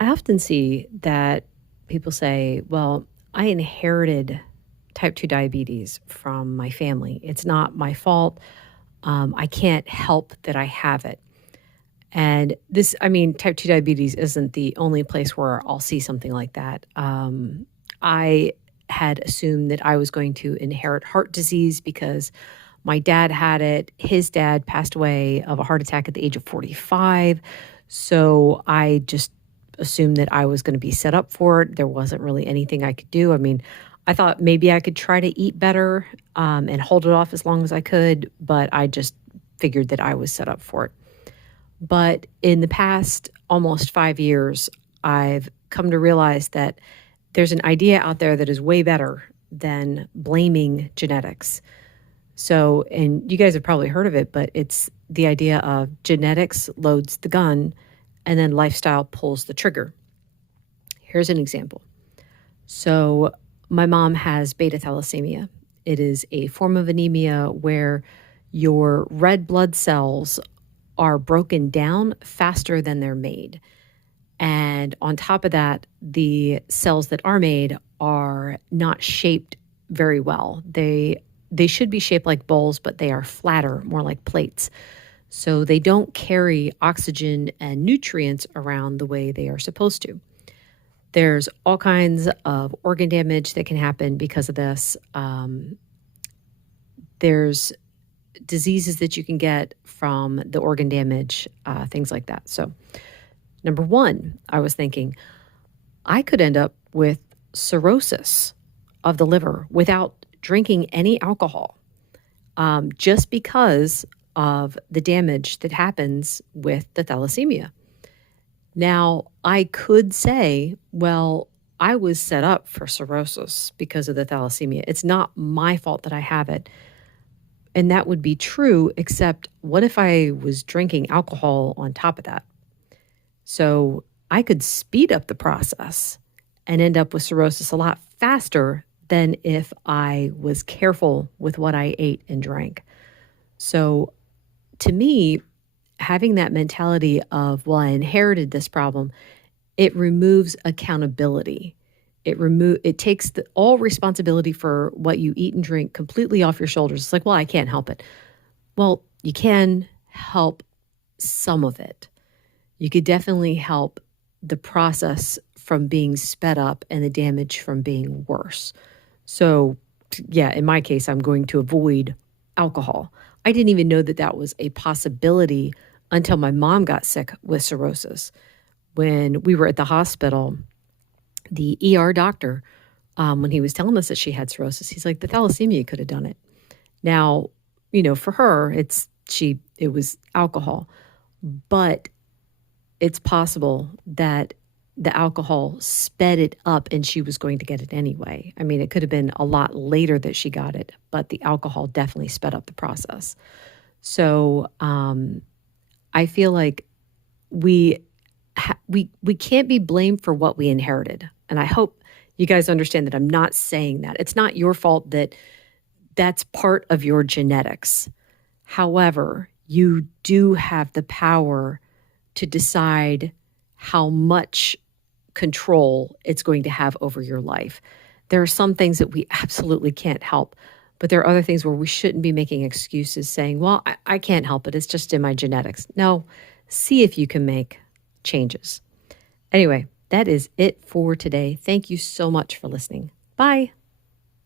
I often see that people say, well, I inherited type 2 diabetes from my family. It's not my fault. I can't help that I have it. And this, I mean, type 2 diabetes isn't the only place where I'll see something like that. I had assumed that I was going to inherit heart disease because my dad had it. His dad passed away of a heart attack at the age of 45. So I just assumed that I was going to be set up for it. There wasn't really anything I could do. I mean, I thought maybe I could try to eat better and hold it off as long as I could, but I just figured that I was set up for it. But in the past almost 5 years, I've come to realize that there's an idea out there that is way better than blaming genetics. So, and you guys have probably heard of it, but it's the idea of genetics loads the gun and then lifestyle pulls the trigger. Here's an example. So, my mom has beta thalassemia. It is a form of anemia where your red blood cells are broken down faster than they're made. And on top of that, the cells that are made are not shaped very well. They should be shaped like bowls, but they are flatter, more like plates. So they don't carry oxygen and nutrients around the way they are supposed to. There's all kinds of organ damage that can happen because of this. There's diseases that you can get from the organ damage, things like that. So, number one, I was thinking I could end up with cirrhosis of the liver without drinking any alcohol, just because of the damage that happens with the thalassemia. Now, I could say, well, I was set up for cirrhosis because of the thalassemia. It's not my fault that I have it. And that would be true, except what if I was drinking alcohol on top of that? So I could speed up the process and end up with cirrhosis a lot faster than if I was careful with what I ate and drank. So to me, having that mentality of, well, I inherited this problem, it removes accountability. It takes all responsibility for what you eat and drink completely off your shoulders. It's like, well, I can't help it. Well, you can help some of it. You could definitely help the process from being sped up and the damage from being worse. So, yeah, in my case, I'm going to avoid alcohol. I didn't even know that that was a possibility until my mom got sick with cirrhosis. When we were at the hospital, the ER doctor, when he was telling us that she had cirrhosis, he's like, the thalassemia could have done it. Now, for her, it was alcohol, but it's possible that the alcohol sped it up and she was going to get it anyway. I mean, it could have been a lot later that she got it, but the alcohol definitely sped up the process. So I feel like we can't be blamed for what we inherited. And I hope you guys understand that I'm not saying that. It's not your fault that that's part of your genetics. However, you do have the power to decide how much control it's going to have over your life. There are some things that we absolutely can't help, but there are other things where we shouldn't be making excuses saying, well, I can't help it. It's just in my genetics. No, see if you can make changes. Anyway, that is it for today. Thank you so much for listening. Bye.